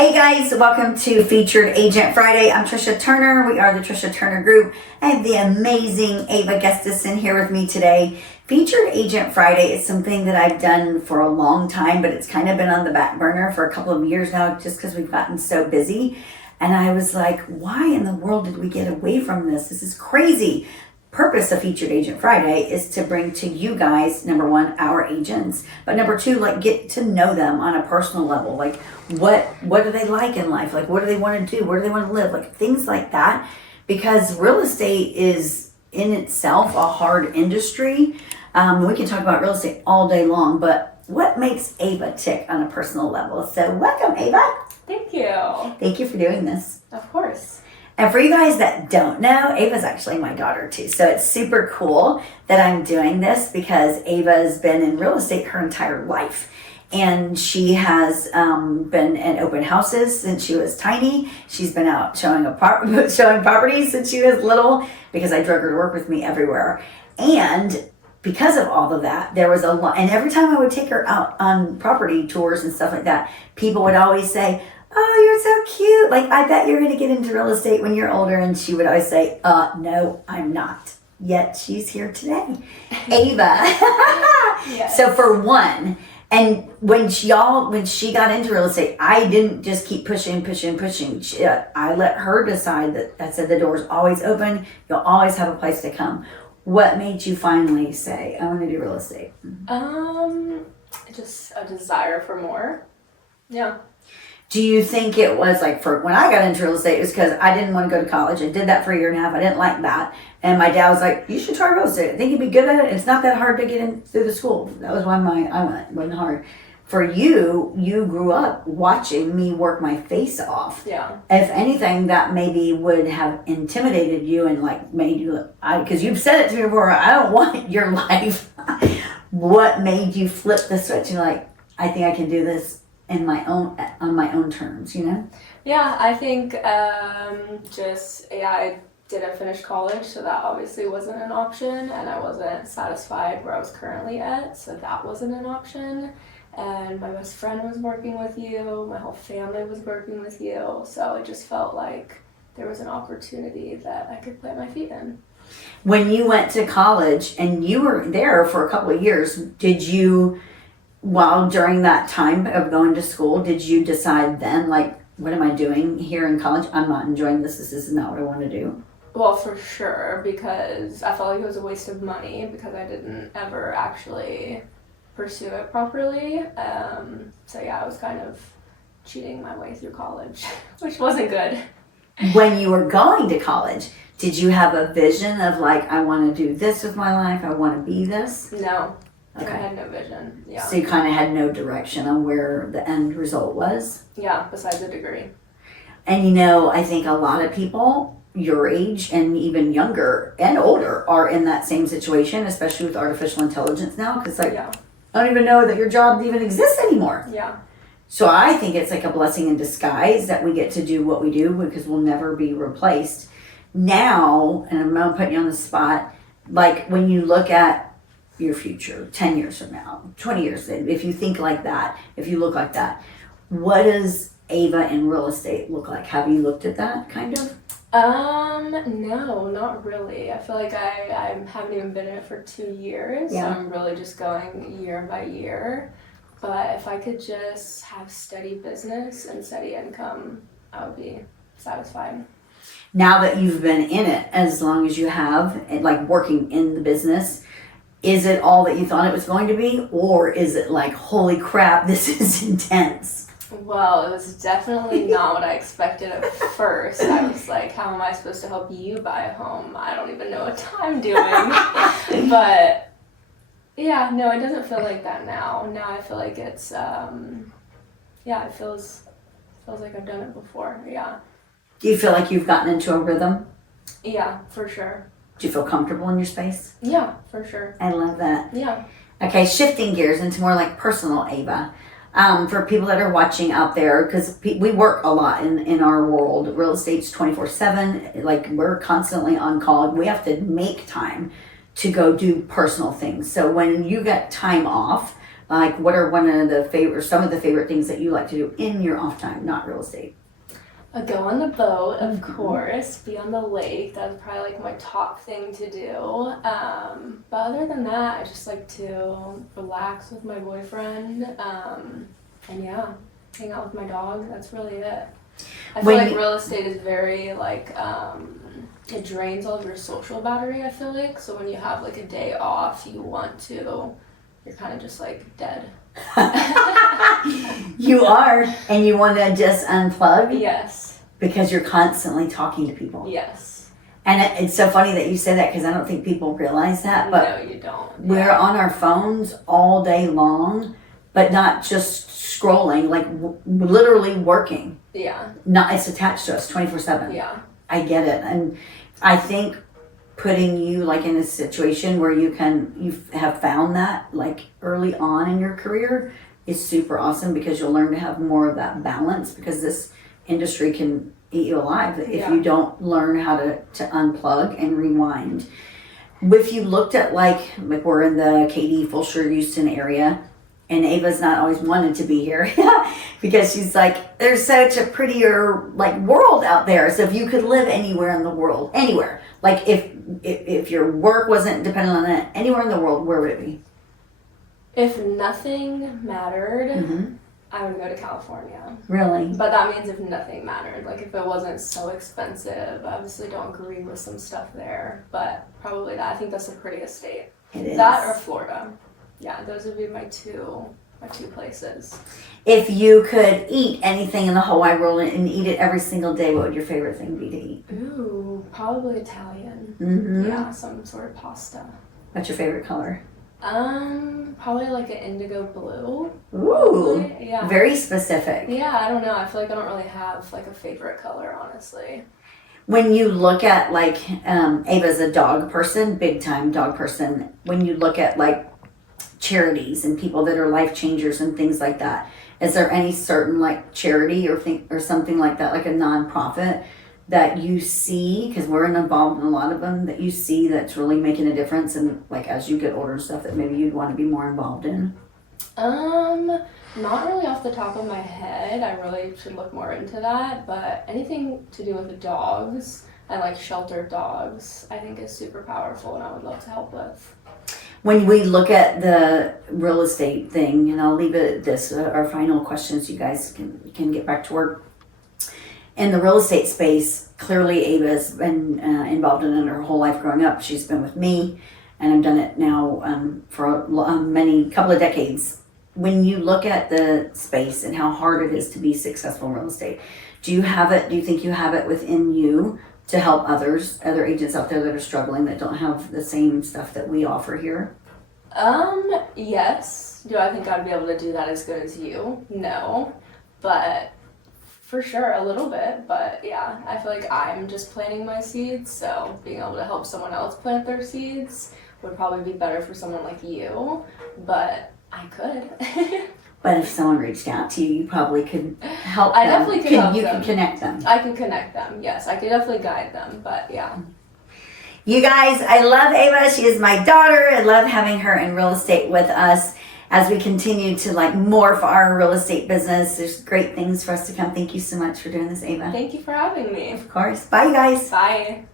Hey guys, welcome to Featured Agent Friday. I'm Tricia Turner. We are the Tricia Turner Group. I have the amazing Ava Gustafson here with me today. Featured Agent Friday is something that I've done for a long time, but it's kind of been on the back burner for a couple of years now just because we've gotten so busy. And I was like, why in the world did we get away from this? This is crazy. Purpose of Featured Agent Friday is to bring to you guys, number one, our agents, but number two, like get to know them on a personal level. Like what do they like in life? Like what do they want to do? Where do they want to live? Like things like that. Because real estate is in itself a hard industry. We can talk about real estate all day long, but what makes Ava tick on a personal level? So welcome, Ava. Thank you. Thank you for doing this. Of course. And for you guys that don't know, Ava's actually my daughter too. So it's super cool that I'm doing this because Ava's been in real estate her entire life. And she has been in open houses since she was tiny. She's been out showing properties since she was little because I drug her to work with me everywhere. And because of all of that, there was a lot. And every time I would take her out on property tours and stuff like that, people would always say, "Oh, you're so cute. Like, I bet you're going to get into real estate when you're older." And she would always say, "No, I'm not." Yet she's here today. Ava. Yes. So for one, and when she got into real estate, I didn't just keep pushing. I let her decide that I said the door's always open. You'll always have a place to come. What made you finally say, "I want to do real estate"? Just a desire for more. Yeah. Do you think it was like for when I got into real estate, it was because I didn't want to go to college. I did that for a year and a half. I didn't like that. And my dad was like, "You should try real estate. I think you'd be good at it. It's not that hard to get in through the school." That was why I went. It wasn't hard. For you grew up watching me work my face off. Yeah. If anything, that maybe would have intimidated you and like made you, because you've said it to me before, I don't want your life. What made you flip the switch? You're like, I think I can do this on my own terms, you know? Yeah, I think I didn't finish college, so that obviously wasn't an option, and I wasn't satisfied where I was currently at, so that wasn't an option. And my best friend was working with you, my whole family was working with you, so it just felt like there was an opportunity that I could plant my feet in. When you went to college and you were there for a couple of years, during that time of going to school, did you decide then, like, what am I doing here in college? I'm not enjoying this. This is not what I want to do. Well, for sure, because I felt like it was a waste of money because I didn't ever actually pursue it properly. So yeah, I was kind of cheating my way through college, which wasn't good. When you were going to college, did you have a vision of like, I want to do this with my life, I want to be this? No. Okay. I had no vision. Yeah. So you kind of had no direction on where the end result was? Yeah, besides a degree. And I think a lot of people your age and even younger and older are in that same situation, especially with artificial intelligence now, because I don't even know that your job even exists anymore. Yeah. So I think it's like a blessing in disguise that we get to do what we do because we'll never be replaced. Now, and I'm not putting you on the spot, like when you look at your future 10 years from now, 20 years, if you think like that, if you look like that, what does Ava in real estate look like? Have you looked at that kind of? No, not really. I feel like I haven't even been in it for 2 years. Yeah. So I'm really just going year by year. But if I could just have steady business and steady income, I would be satisfied. Now that you've been in it as long as you have, like working in the business, is it all that you thought it was going to be? Or is it like, holy crap, this is intense? Well, it was definitely not what I expected at first. I was like, how am I supposed to help you buy a home? I don't even know what I'm doing. But yeah, no, it doesn't feel like that now. Now I feel like it's, it feels like I've done it before, yeah. Do you feel like you've gotten into a rhythm? Yeah, for sure. Do you feel comfortable in your space? Yeah, for sure. I love that. Yeah. Okay, shifting gears into more like personal Ava. For people that are watching out there, because we work a lot in our world. Real estate's 24/7. Like we're constantly on call. We have to make time to go do personal things. So when you get time off, Like, what are some of the favorite things that you like to do in your off time, not real estate? Go on the boat, of Mhm. course. Be on the lake. That's probably like my top thing to do. But other than that, I just like to relax with my boyfriend. And yeah, hang out with my dog. That's really it. I feel like real estate is very like it drains all of your social battery. I feel like so when you have like a day off, you're kind of just like dead. You are, and you want to just unplug? Yes. Because you're constantly talking to people. Yes. And it's so funny that you say that because I don't think people realize that. But no, you don't. We're on our phones all day long, but not just scrolling, like literally working. Yeah. It's attached to us 24/7. Yeah. I get it. And I think putting you like in a situation where you have found that like early on in your career is super awesome because you'll learn to have more of that balance because this industry can eat you alive if you don't learn how to unplug and rewind. If you looked at like we're in the Katy, Fulshire, Houston area, and Ava's not always wanted to be here because she's like, there's such a prettier like world out there. So if you could live anywhere in the world, anywhere, like if your work wasn't dependent on it, anywhere in the world, where would it be? If nothing mattered, Mm-hmm. I would go to California. Really? But that means if nothing mattered, like if it wasn't so expensive. I obviously don't agree with some stuff there, but probably that. I think that's the prettiest state. It is. That or Florida. Yeah, those would be my two places. If you could eat anything in the whole wide world and eat it every single day, what would your favorite thing be to eat? Ooh, probably Italian. Mm-hmm. Yeah, some sort of pasta. What's your favorite color? Probably like an indigo blue. Ooh, Probably. Yeah. Very specific. Yeah, I don't know. I feel like I don't really have like a favorite color, honestly. When you look at like, Ava's a dog person, big time dog person. When you look at like charities and people that are life changers and things like that, is there any certain like charity or something like that, like a nonprofit that you see, because we're involved in a lot of them, that you see that's really making a difference and like as you get older and stuff that maybe you'd want to be more involved in? Not really off the top of my head. I really should look more into that, but anything to do with the dogs and like sheltered dogs, I think is super powerful and I would love to help with. When we look at the real estate thing, and I'll leave it at this, our final questions, you guys can get back to work. In the real estate space, clearly Ava's been involved in it her whole life growing up. She's been with me, and I've done it now for couple of decades. When you look at the space and how hard it is to be successful in real estate, do you think you have it within you to help other agents out there that are struggling, that don't have the same stuff that we offer here? Yes. Do I think I'd be able to do that as good as you? No. But for sure, a little bit. But yeah, I feel like I'm just planting my seeds, so being able to help someone else plant their seeds would probably be better for someone like you. But I could. But if someone reached out to you, you probably could help them. I definitely could help them. You can connect them. I can connect them, yes. I could definitely guide them, but yeah. You guys, I love Ava. She is my daughter. I love having her in real estate with us as we continue to like morph our real estate business. There's great things for us to come. Thank you so much for doing this, Ava. Thank you for having me. Of course. Bye, you guys. Bye.